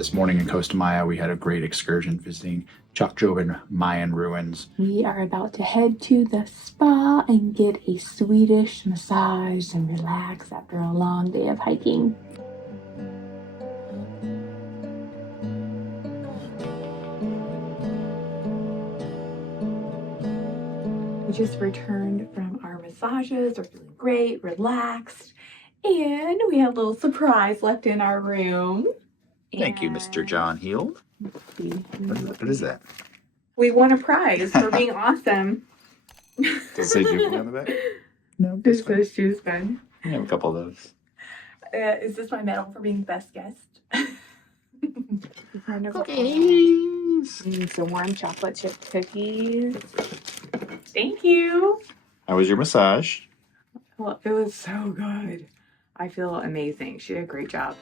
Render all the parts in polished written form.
This morning in Costa Maya, we had a great excursion visiting Chocjoban Mayan ruins. We are about to head to the spa and get a Swedish massage and relax after a long day of hiking. We just returned from our massages. We're feeling great, relaxed, and we have a little surprise left in our room. Thank you, Mr. John Heald. What is that? We won a prize for being awesome. Does it say Jubilee on the back? No, This says shoes fun. I have a couple of those. Is this my medal for being best guest? Cookies! Need some warm chocolate chip cookies. Thank you. How was your massage? Well, it was so good. I feel amazing. She did a great job.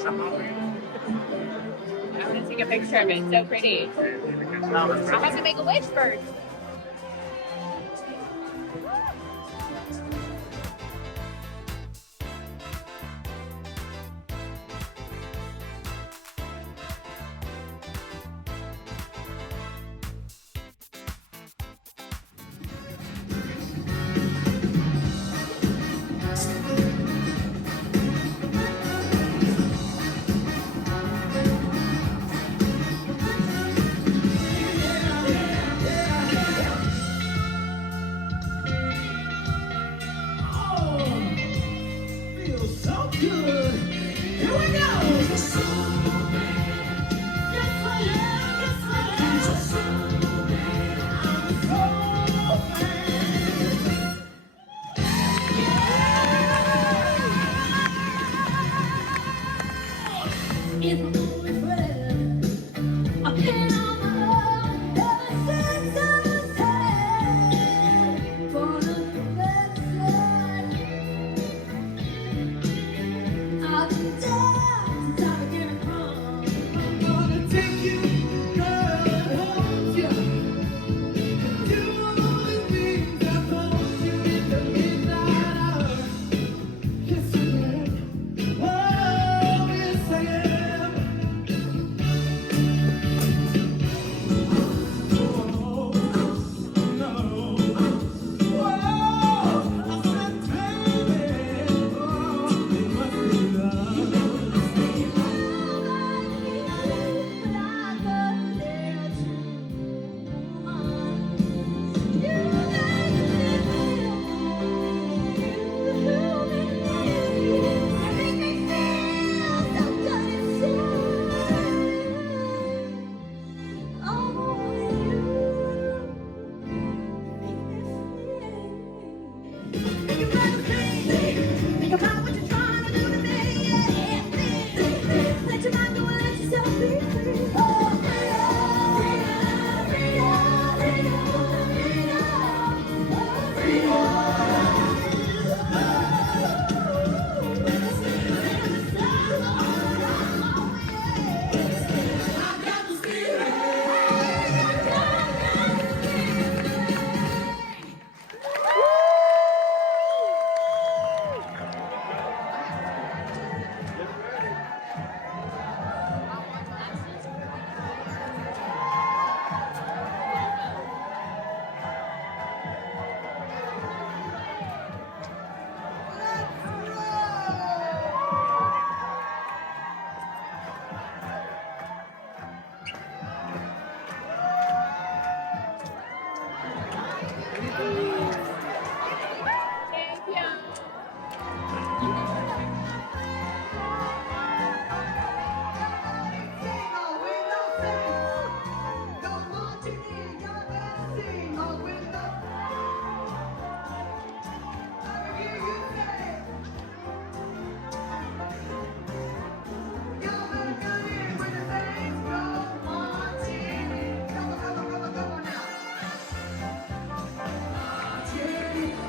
I'm gonna take a picture of it. It's so pretty. I'll have to make a wish first.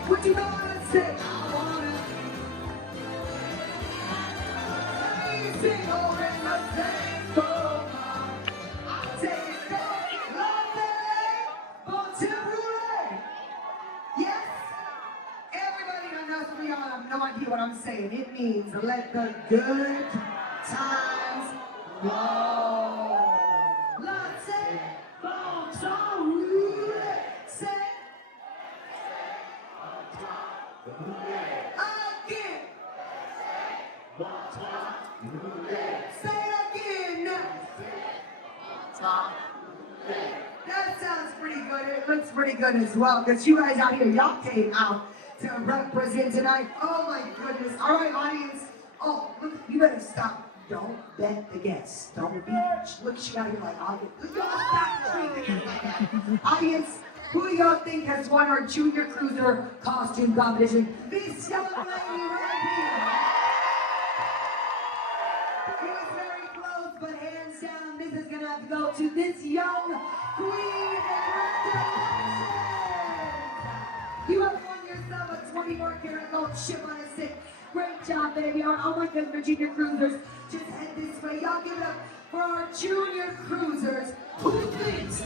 What you gonna say? Sing over in the same. it means. Let the good times roll. Let's say, folks on roulette. Say, again. Say it again now. That sounds pretty good. It looks pretty good as well, because you guys out here, y'all came out to represent tonight. Oh my goodness. All right, audience. Oh, look, you better stop. Don't bet the guests. Don't be. Look, she got here like, I'll get. Y'all stop treating it like that. Audience, who do y'all think has won our junior cruiser costume competition? This young lady right here. It was very close, but hands down, this is gonna have to go to this young queen. You have won yourself a 24-karat gold ship on a stick. Great job, baby. Oh my goodness, our junior cruisers. Just head this way. Y'all give it up for our junior cruisers who thinks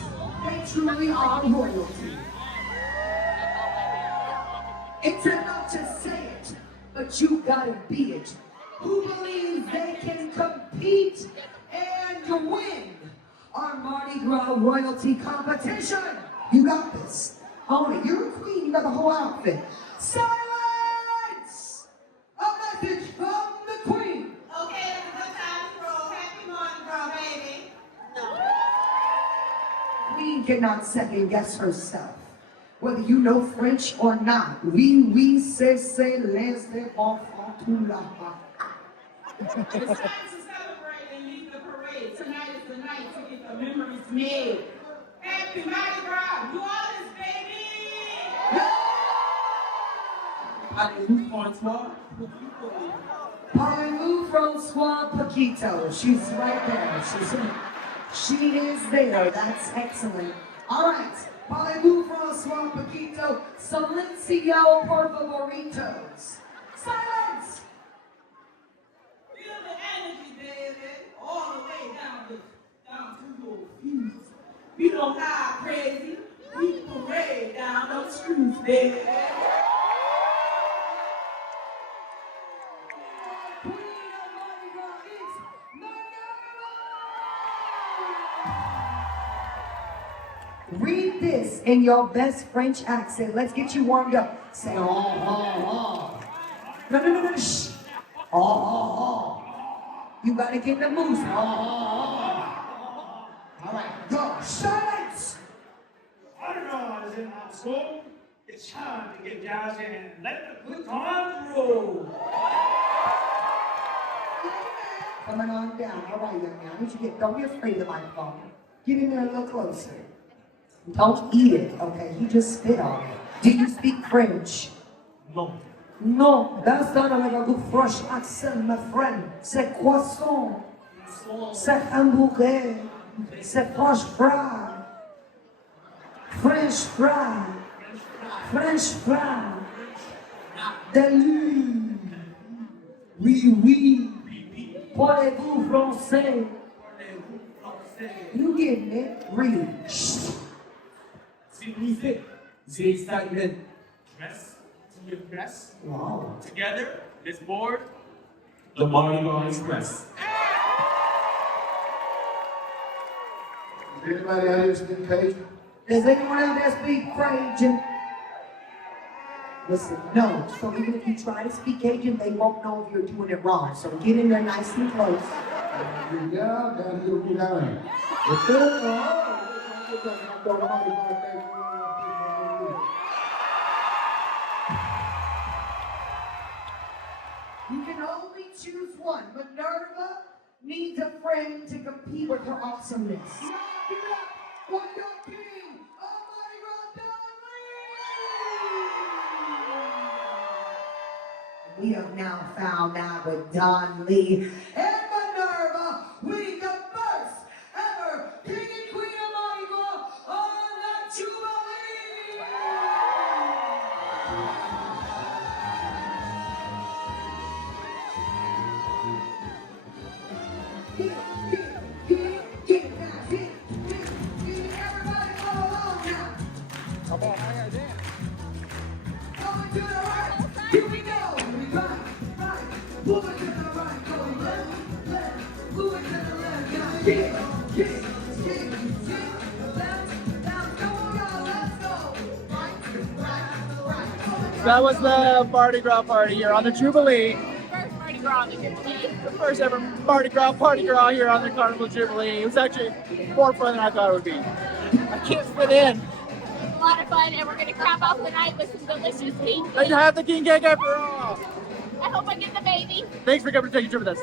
they truly are royalty. It's enough to say it, but you gotta be it. Who believes they can compete and win our Mardi Gras royalty competition? You got this. Own it. You're a queen. You got the whole outfit. Silence! A message from the queen. Okay, it's a good time to roll. Happy Mardi Gras, baby. No. Queen cannot second guess herself. Whether you know French or not. Oui, c'est, les enfants, tout la It's time to celebrate and lead the parade. Tonight is the night to get the memories made. Happy Mardi Gras, New Orleans, baby! Parlez-vous Francois Paquito. She's right there. She is there. That's excellent. All right. Parlez-vous Francois Paquito. Silencio por favoritos. Silence! Feel the energy, baby, all the way down to your feet. You know how crazy we parade down those streets, baby. Queen of Mardi Gras is Minerva! Read this in your best French accent. Let's get you warmed up. Say, oh. No, shh. Oh. You gotta get the moves. Oh. All right, go. Silence! Mardi Gras is in our soul. It's time to get jazzy and let the good times roll. Coming on down. All right, young man. Don't be afraid of the microphone. Get in there a little closer. Don't eat it, okay? You just spit on it. Do you speak French? No. No, that's not like a good French accent, my friend. C'est croissant. C'est hamburger. C'est French fry. French fry. French fry. Delu. Oui. Parlez-vous français? You getting it? Read. Music. The excitement. Dress to your dress. Wow. Together, this board, the Mardi Gras Express. Does anybody out here speak Cajun? Does anyone out there speak Cajun? Listen, no. So even if you try to speak Cajun, they won't know if you're doing it wrong. So get in there nice and close. Yeah, down here, we down. You can only choose one. Minerva needs a friend to compete with her awesomeness. Give it up for your king, Mardi Gras, Don Lee! We have now found out with Don Lee and Minerva, we the first ever King and Queen of Mardi Gras on the Jubilee! Everybody follow along now. Come on, I gotta dance. Going to the right. Here we go. Right. Move it to the right, go left, left. Move it to the left, now kick, kick, kick, kick. Left, left, come on y'all, let's go. Right. That was the Mardi Gras party here on the Jubilee. First Mardi Gras on the Jubilee. The first ever Mardi Gras here on the Carnival Jubilee. It was actually more fun than I thought it would be. I can't fit in. It was a lot of fun, and we're gonna cap off the night with some delicious king And you cake. have the king cake after all. I hope I get the baby. Thanks for coming to take a trip with us.